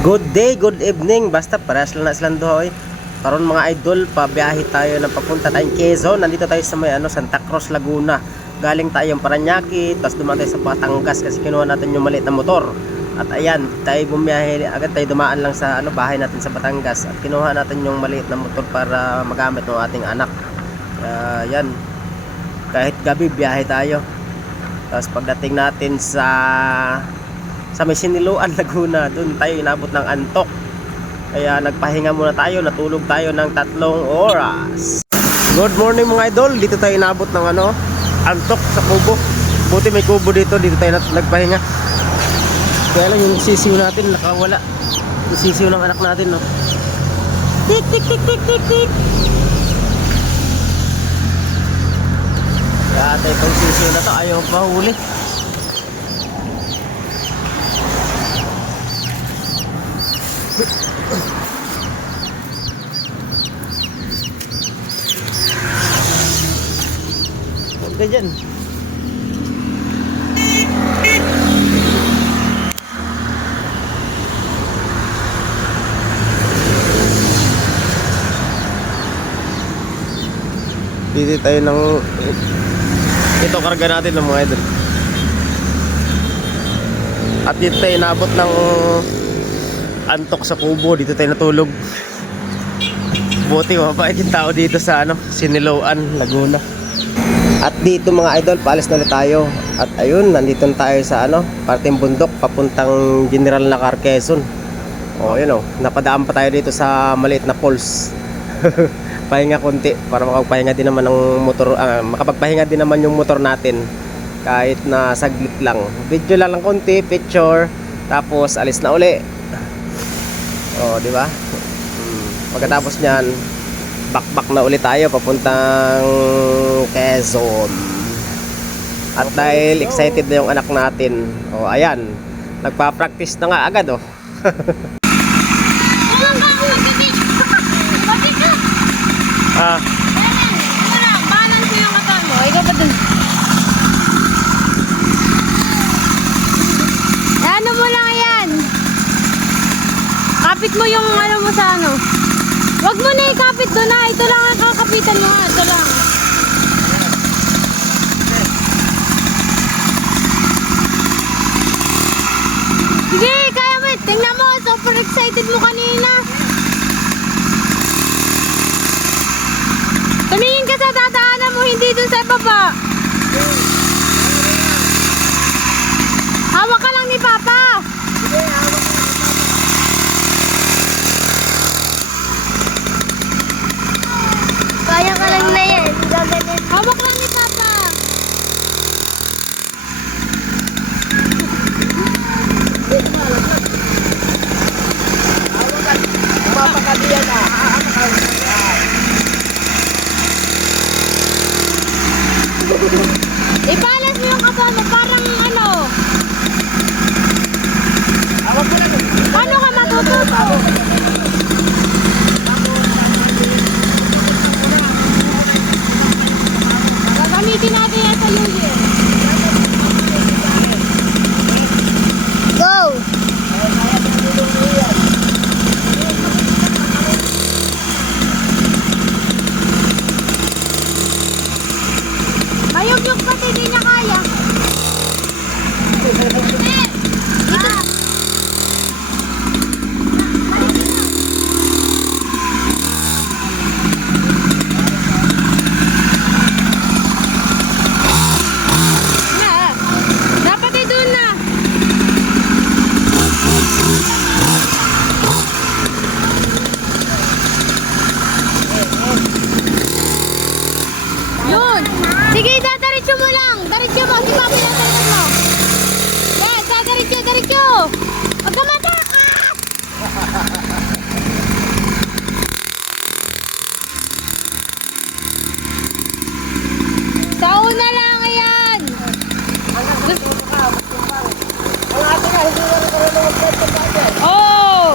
Good day, good evening. Basta parehas lang na silang duhoy. Karon mga idol, pabiyahe tayo ng papunta tayong Quezon. Nandito tayo sa may Santa Cruz, Laguna. Galing tayong Paranaque, tapos dumaan tayo sa Batangas kasi kinuha natin yung maliit na motor. At ayan, tayo bumiyahe, agad tayo dumaan lang sa bahay natin sa Batangas at kinuha natin yung maliit na motor para magamit ng ating anak. Yan. Kahit gabi biyahe tayo. Tapos pagdating natin sa may Siniloan, Laguna, doon tayo inabot ng antok. Kaya nagpahinga muna tayo, natulog tayo ng 3 oras. Good morning mga idol, dito tayo inabot ng antok sa kubo. Buti may kubo dito tayo nagpahinga. Kaya lang yung sisiw natin nakawala. Yung sisiw ng anak natin, no. Tik tik tik tik tik tik. Kaya tayo itong sisiw na to ayaw mahuli. Huwag ka dyan. Dito tayo ng ito karga natin ng mga idol. At dito tayo naabot ng antok sa kubo, dito tayo natulog. Buti mabait yung tao dito sa Siniloan, Laguna. At dito mga idol, paalis na ulit tayo. At ayun, nandito tayo sa parteng bundok papuntang General Nakar, Quezon. Yun napadaan pa tayo dito sa maliit na falls. Pahinga konti para makapagpahinga din naman ng motor, makapagpahinga din naman yung motor natin kahit na saglit lang. Video lang konti, picture, tapos alis na uli. Di ba? Pagkatapos niyan, back na ulit tayo papuntang Quezon. At dahil excited na yung anak natin, ayan, nagpa-practice na nga agad, balance yung katawan mo. Ikaw ba dun? Ano mo lang yan? Kapit mo yung mo sa Wag mo na ikapit doon na. Ito lang ang kakapitan mo. Ito lang. Sige, kaya mo. Tingnan mo. Super excited mo kanina. Tumingin ka sa tataanan mo, hindi dun sa baba. Hawak ka lang ni Papa. Kaya ka lang na yan. Hawak lang ni Papa. Mapakadiyan na. Ibalas mo yung katawan mo, parang paano ka matututo? Gagamitin natin yan sa Yuye. Go! Mayog-yog pati di niya kaya. Dapat ay doon na. Yun. Sige, dadiretso mo lang. Diretso mo. Si Papi na diretso mo. Yes, diretso. Huwag ka matakas. Sa una lang, ayan.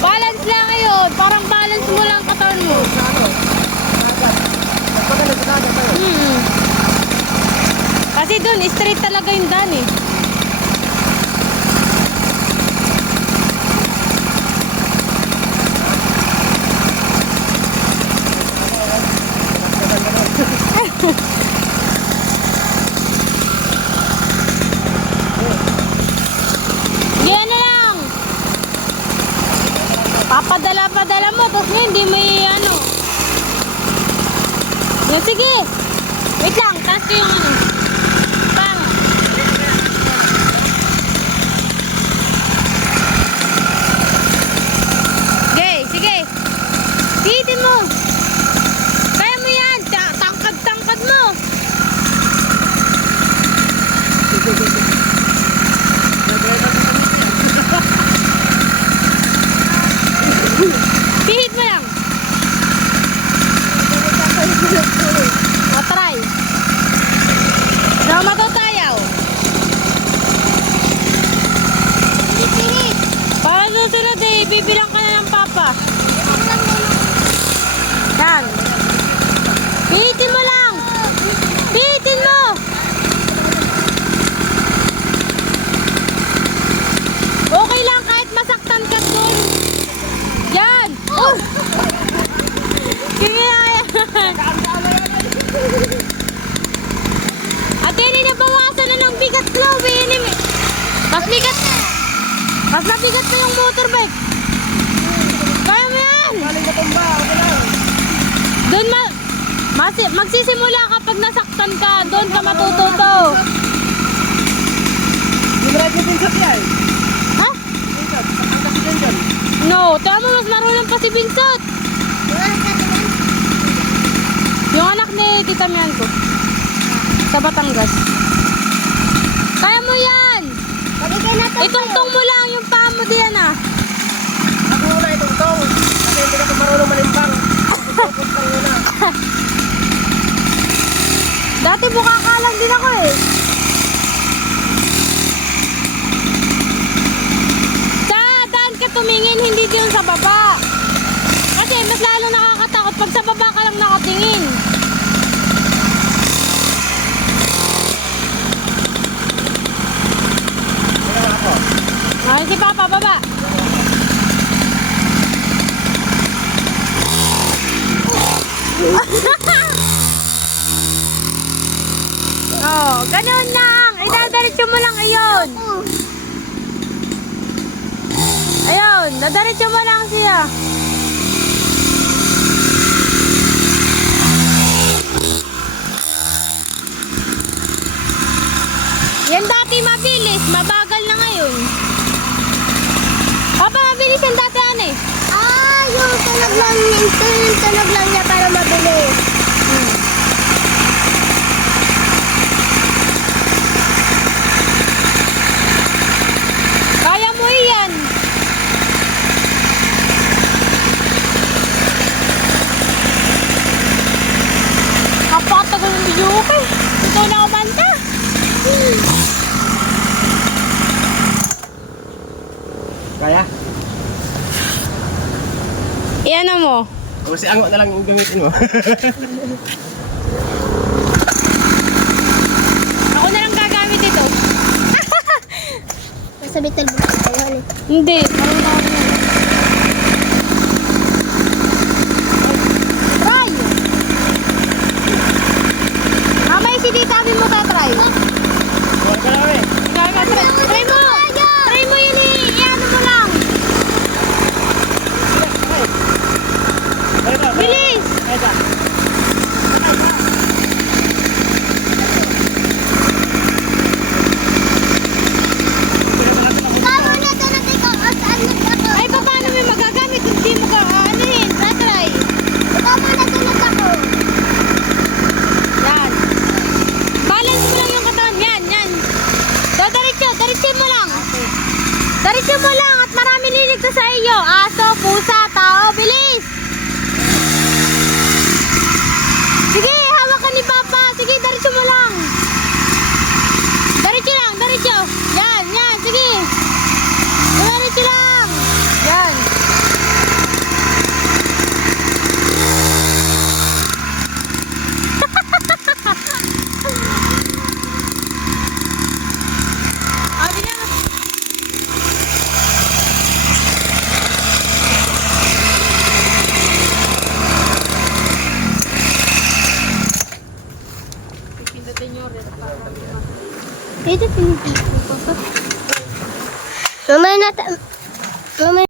Balance lang ngayon. Parang balance mo lang katawan mo. Kasi doon, straight talaga yung daan. padala-padala mo, tapos ngayon hindi may ano. Yan, sige. Wait lang, taas ko yung ano. Pang. Sige, sige. Pihitin mo. Kaya mo yan. Tangkad-tangkad mo. Pihit mo lang. O, try. Na matutayaw. Pihit. Para susunod eh, bibilang ka na ng papa. Yan. Pihitin mo lang. Pihitin mo. Okay lang kahit masaktan ka dun. Yan. Oh. Sige na yan. At yan ay nabawasan na ng bigat, Chloe. Mas bigat. Mas mabigat pa yung motorbike. Kaya mo yan. Doon magsisimula kapag nasaktan ka. Doon ka matututo. Dinride mo din sa tiyay. Ha? No, tama mas marunong pa si Vincent. Yung anak ni Tita Mian ko. Sa Batangas. Kaya mo yan. Itungtong mo lang yung paa mo diyan ah. Ako muna itong-tong. Kasi hindi ka pa marunong malimbang. Focus ka muna. Dati bukaka lang din ako eh. Sa daan ka tumingin, hindi din sa baba. Kasi mas lalo nakakatakot pag sa baba ka lang nakatingin. Ay, si Papa, baba. Oh, ganun lang. Idadiretso mo lang ayun. Ayun, nadiretso mo lang siya. Yan dati mabilis, mabagal na ngayon. Papa, mabilis yan dati ano eh. Ah, yung tunog lang, yung tunog lang niya para mabilis. Kaya mo yan. Kapatagal ng video ko eh. Ito na kumanta. Kaya? Iyan mo. O si Ango na lang yung gamitin mo. Ako na lang gagamit ito. Nasa bital ba tayo? Hindi. Marunong ako na. Try! Mamaya si Tita Abby mo tatry. Huwag ka lang eh. Try mo! Try mo yun eh. Iyan mo lang. Bilis! Tama na ito natin kung saan ako. Ay, paano may magagamit kung di mo ka anuhin? Tatry. Tama na tunod ako. Yan. Balance mo lang yung katawan. Yan, yan. So, diretso mo lang. Diretso mo lang at marami liligtas sa iyo. Aso, pusa, tao, bilis. Sige, hawakan ni Papa. Sige, diretso mo lang. Diretso lang, diretso. Yan, yan, sige. Diretso lang. Yan. Abi na. Ito pinipili ko. Mamaya na